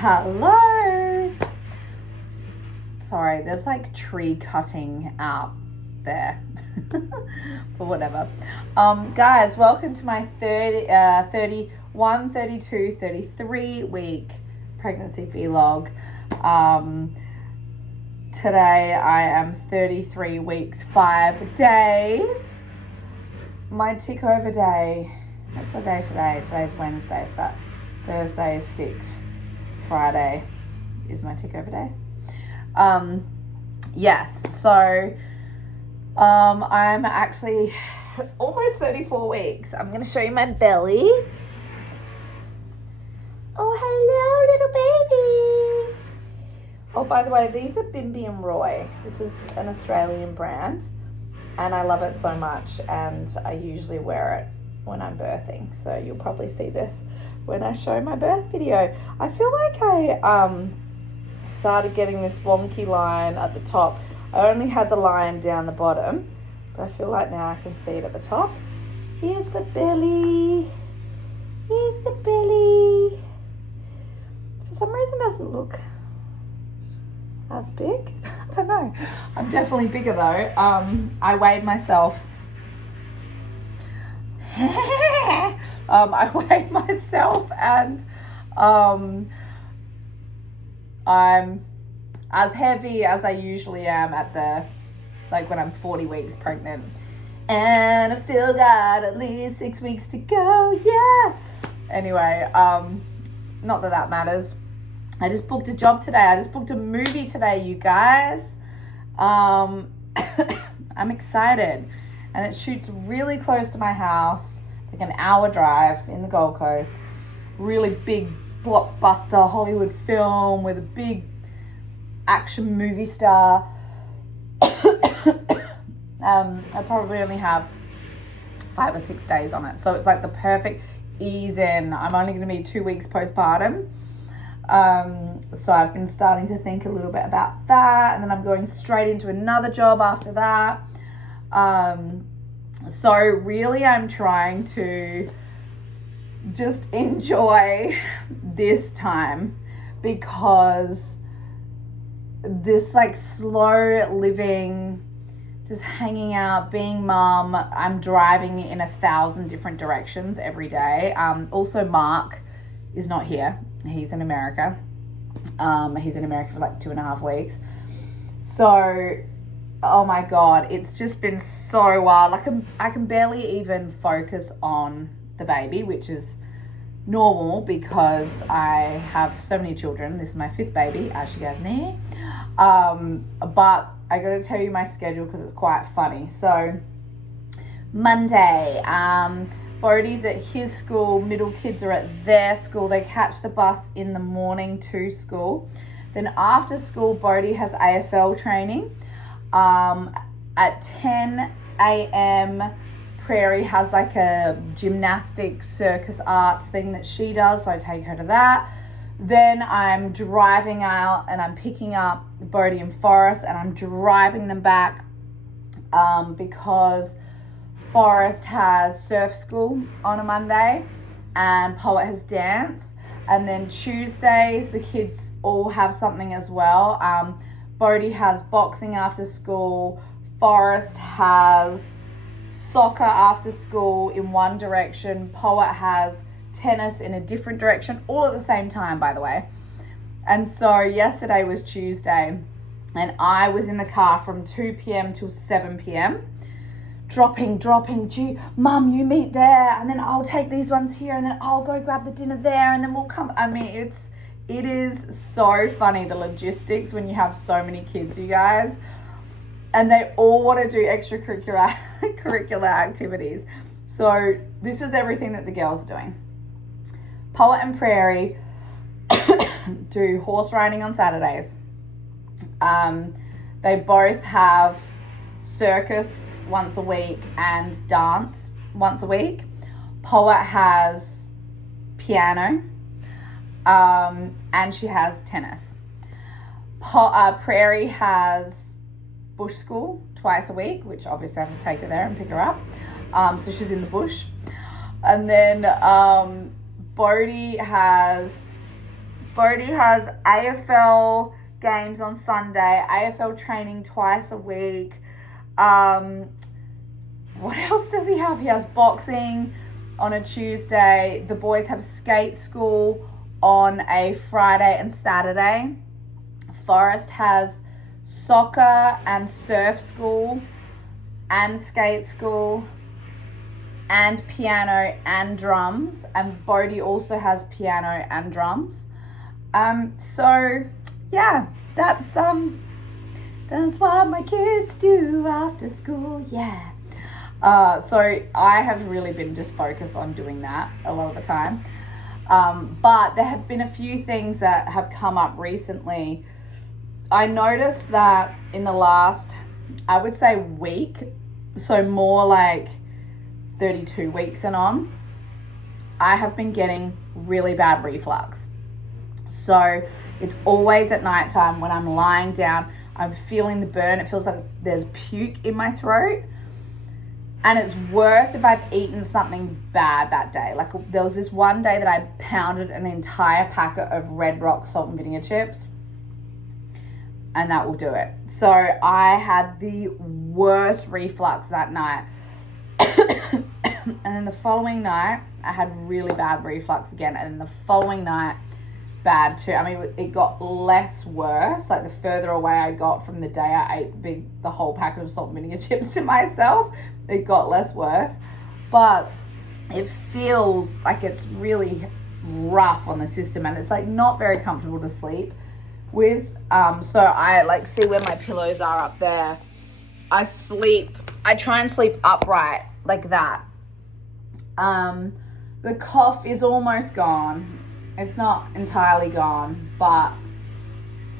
Hello. Sorry, there's like tree cutting out there. But whatever. Guys, welcome to my 31, 32, 33 week pregnancy vlog. Today I am 33 weeks, 5 days. My tick over day. What's the day today? Today's Wednesday, so that Thursday is 6. Friday is my tick over day. Yes, so I'm actually almost 34 weeks. I'm going to show you my belly. Oh, hello, little baby. Oh, by the way, these are Bimby and Roy. This is an Australian brand, and I love it so much, and I usually wear it when I'm birthing, so you'll probably see this when I show my birth video. I feel like I started getting this wonky line at the top. I only had the line down the bottom, but I feel like now I can see it at the top. Here's the belly. Here's the belly. For some reason it doesn't look as big. I don't know. I'm definitely bigger though. I weighed myself. I weighed myself and I'm as heavy as I usually am at when I'm 40 weeks pregnant. And I've still got at least 6 weeks to go, yeah. Anyway, not that matters. I just booked a job today. I just booked a movie today, you guys. I'm excited. And it shoots really close to my house, like an hour drive in the Gold Coast. Really big blockbuster Hollywood film with a big action movie star. I probably only have 5 or 6 days on it. So it's like the perfect ease in. I'm only going to be 2 weeks postpartum. So I've been starting to think a little bit about that. And then I'm going straight into another job after that. So really I'm trying to just enjoy this time, because this like slow living, just hanging out, being mum, I'm driving in 1,000 different directions every day. Also Mark is not here. He's in America. He's in America for like 2.5 weeks. So oh my God, it's just been so wild. I can barely even focus on the baby, which is normal because I have so many children. This is my 5th baby, as you guys know. But I got to tell you my schedule because it's quite funny. So Monday, Bodhi's at his school, middle kids are at their school. They catch the bus in the morning to school. Then after school, Bodhi has AFL training. At 10 a.m. Prairie has like a gymnastics circus arts thing that she does, so I take her to that. Then I'm driving out and I'm picking up Bodhi and Forrest, and I'm driving them back because Forrest has surf school on a Monday and Poet has dance. And then Tuesdays the kids all have something as well. Bodhi has boxing after school. Forrest has soccer after school in one direction. Poet has tennis in a different direction, all at the same time, by the way. And so yesterday was Tuesday, and I was in the car from 2 p.m. till 7 p.m. dropping, Mum, you meet there, and then I'll take these ones here, and then I'll go grab the dinner there, and then we'll come. I mean, it is so funny, the logistics when you have so many kids, you guys. And they all want to do extracurricular activities. So this is everything that the girls are doing. Poet and Prairie do horse riding on Saturdays. They both have circus once a week and dance once a week. Poet has piano. And she has tennis. Prairie has bush school twice a week, which obviously I have to take her there and pick her up. So she's in the bush. And then Bodhi has Bodhi has AFL games on Sunday, AFL training twice a week. What else does he have? He has boxing on a Tuesday. The boys have skate school on a Friday and Saturday. Forrest has soccer and surf school and skate school and piano and drums, and Bodhi also has piano and drums. So yeah, that's what my kids do after school. Yeah. So I have really been just focused on doing that a lot of the time. But there have been a few things that have come up recently. I noticed that in the last, I would say, week, so more like 32 weeks and on, I have been getting really bad reflux. So it's always at nighttime when I'm lying down, I'm feeling the burn. It feels like there's puke in my throat. And it's worse if I've eaten something bad that day. Like there was this one day that I pounded an entire packet of Red Rock salt and vinegar chips. And that will do it. So I had the worst reflux that night. And then the following night, I had really bad reflux again. And then the following night, bad too. I mean, it got less worse. Like the further away I got from the day I ate the whole packet of salt and vinegar chips to myself, it got less worse. But it feels like it's really rough on the system, and it's like not very comfortable to sleep with. So I like see where my pillows are up there. I try and sleep upright like that. The cough is almost gone. It's not entirely gone, but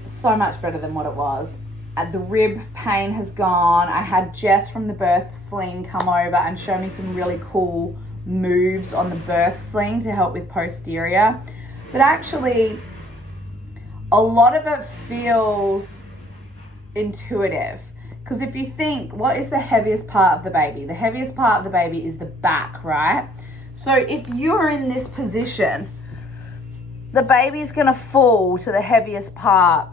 so much better than what it was. The rib pain has gone. I had Jess from the birth sling come over and show me some really cool moves on the birth sling to help with posterior. But actually, a lot of it feels intuitive. Because if you think, what is the heaviest part of the baby? The heaviest part of the baby is the back, right? So if you're in this position, the baby's gonna fall to the heaviest part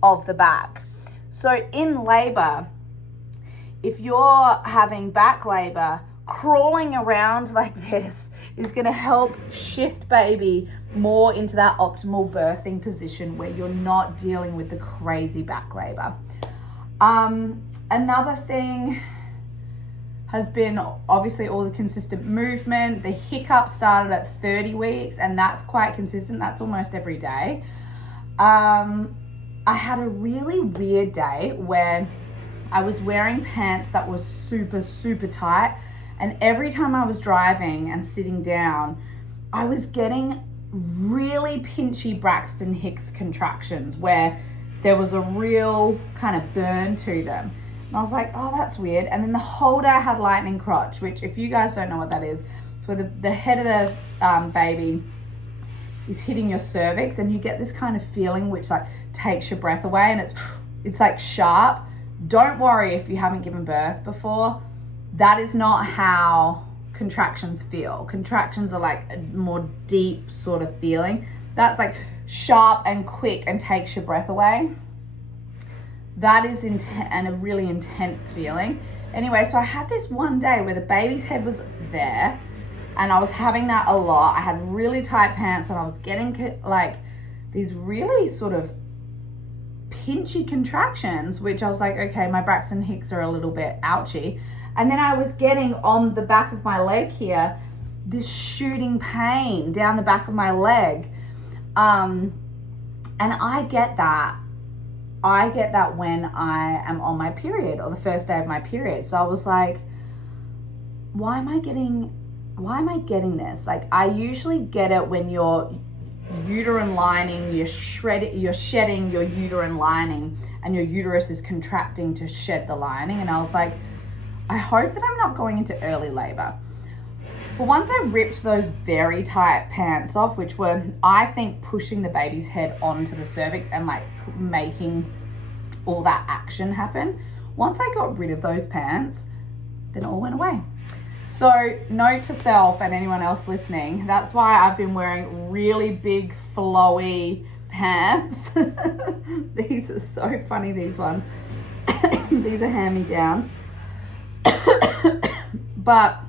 of the back. So in labor, if you're having back labor, crawling around like this is gonna help shift baby more into that optimal birthing position where you're not dealing with the crazy back labor. Another thing has been obviously all the consistent movement. The hiccup started at 30 weeks and that's quite consistent. That's almost every day. I had a really weird day where I was wearing pants that were super, super tight. And every time I was driving and sitting down, I was getting really pinchy Braxton Hicks contractions where there was a real kind of burn to them. And I was like, oh, that's weird. And then the whole day I had lightning crotch, which if you guys don't know what that is, it's where the head of the baby is hitting your cervix and you get this kind of feeling which like takes your breath away and it's like sharp. Don't worry if you haven't given birth before. That is not how contractions feel. Contractions are like a more deep sort of feeling. That's like sharp and quick and takes your breath away. That is and a really intense feeling. Anyway, so I had this one day where the baby's head was there and I was having that a lot. I had really tight pants and I was getting like these really sort of pinchy contractions, which I was like, okay, my Braxton Hicks are a little bit ouchy. And then I was getting on the back of my leg here, this shooting pain down the back of my leg. And I get that when I am on my period or the first day of my period. So I was like, why am I getting this? Like I usually get it when your uterine lining, you're shedding your uterine lining and your uterus is contracting to shed the lining. And I was like, I hope that I'm not going into early labor. But once I ripped those very tight pants off, which were, I think, pushing the baby's head onto the cervix and like making all that action happen, once I got rid of those pants, then it all went away. So note to self and anyone else listening, that's why I've been wearing really big flowy pants. These are so funny, these ones. These are hand-me-downs. But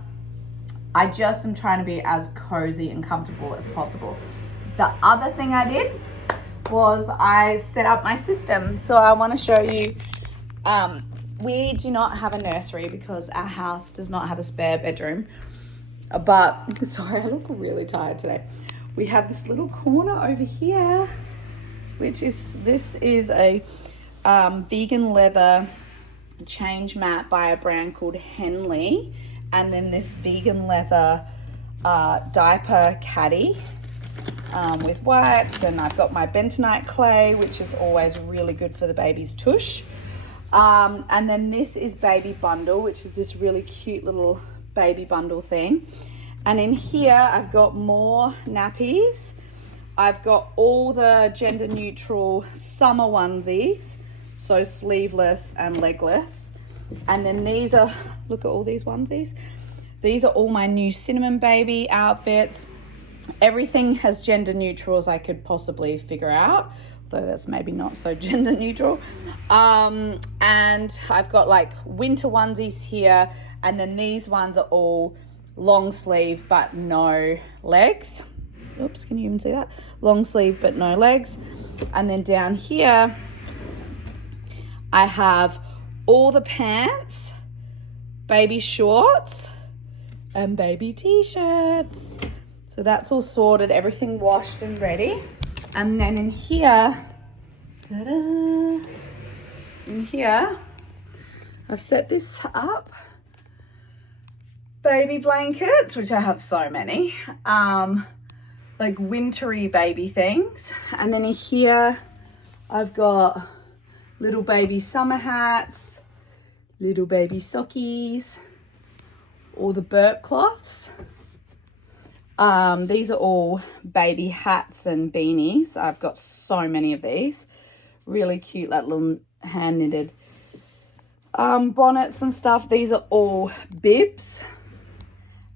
I just am trying to be as cozy and comfortable as possible. The other thing I did was I set up my system. So I want to show you, we do not have a nursery because our house does not have a spare bedroom. But, sorry, I look really tired today. We have this little corner over here, this is a vegan leather change mat by a brand called Henley. And then this vegan leather diaper caddy with wipes. And I've got my bentonite clay, which is always really good for the baby's tush. And then this is baby bundle, which is this really cute little baby bundle thing. And in here, I've got more nappies. I've got all the gender neutral summer onesies, so sleeveless and legless. And then these are, look at all these onesies. These are all my new Cinnamon Baby outfits. Everything as gender neutral as I could possibly figure out, although that's maybe not so gender neutral. And I've got like winter onesies here, and then these ones are all long sleeve but no legs. Oops, can you even see that? Long sleeve but no legs. And then down here, I have all the pants, baby shorts, and baby t-shirts. So that's all sorted, everything washed and ready. And then in here, ta-da, in here, I've set this up. Baby blankets, which I have so many, like wintry baby things. And then in here, I've got little baby summer hats, little baby sockies, all the burp cloths. These are all baby hats and beanies. I've got so many of these. Really cute, like little hand knitted bonnets and stuff. These are all bibs.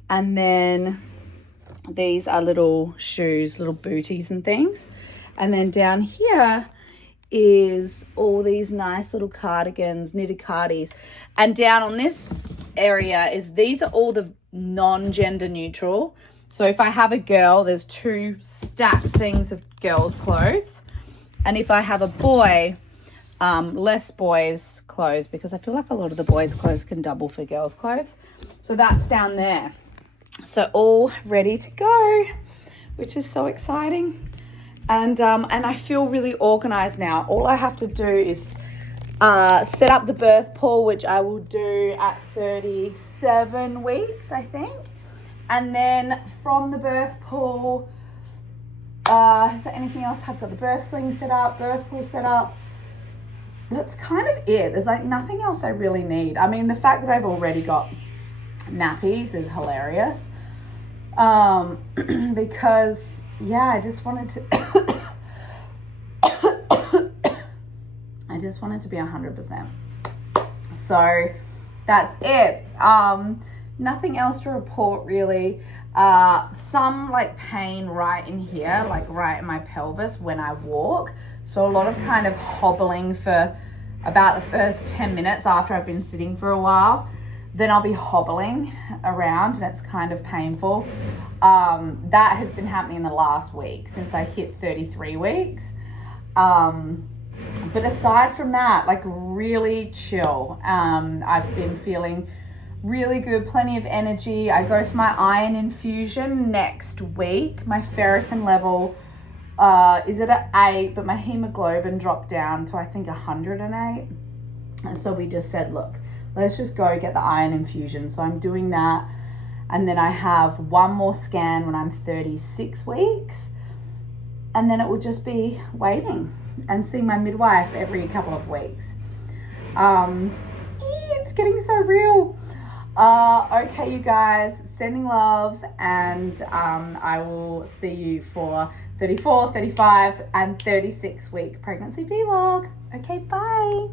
And then these are little shoes, little booties and things. And then down here is all these nice little cardigans, knitted cardies. And down on this area these are all the non-gender neutral. So if I have a girl, there's 2 stacked things of girls' clothes. And if I have a boy, less boys' clothes, because I feel like a lot of the boys' clothes can double for girls' clothes. So that's down there. So all ready to go, which is so exciting. And I feel really organized now. All I have to do is set up the birth pool, which I will do at 37 weeks, I think. And then from the birth pool, is there anything else? I've got the birth sling set up, birth pool set up. That's kind of it. There's like nothing else I really need. I mean, the fact that I've already got nappies is hilarious. Because yeah, I just wanted to I just wanted to be 100%. So that's it. Nothing else to report really. Some like pain right in here, like right in my pelvis when I walk. So a lot of kind of hobbling for about the first 10 minutes after I've been sitting for a while. Then I'll be hobbling around and it's kind of painful. That has been happening in the last week since I hit 33 weeks. But aside from that, like really chill. I've been feeling really good, plenty of energy. I go for my iron infusion next week. My ferritin level is at 8, but my hemoglobin dropped down to I think 108. And so we just said, look, let's just go get the iron infusion. So I'm doing that. And then I have one more scan when I'm 36 weeks. And then it will just be waiting and seeing my midwife every couple of weeks. It's getting so real. Okay, you guys, sending love, and I will see you for 34, 35, and 36 week pregnancy vlog. Okay, bye.